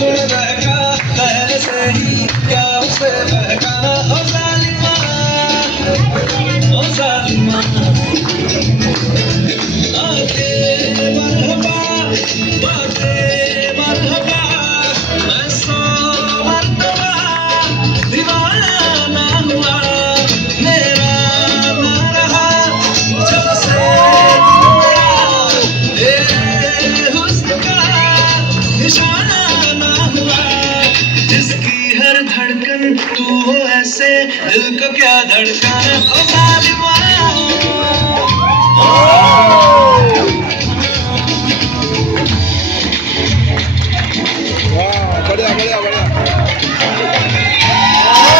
मुड़ बहका कैसे ही क्या उसे बहकाना ओ जालिमा ओ जालिमा आके मरहबा बाते मरहबा मैं सौ मरतबा दीवाना हुआ मेरा ना रहा जब से दिल मेरा तेरे हुस्न का निशाना ना हुआ जिसकी हर धड़कन तू हो ऐसे दिल को क्या धड़काना ओ जालिमा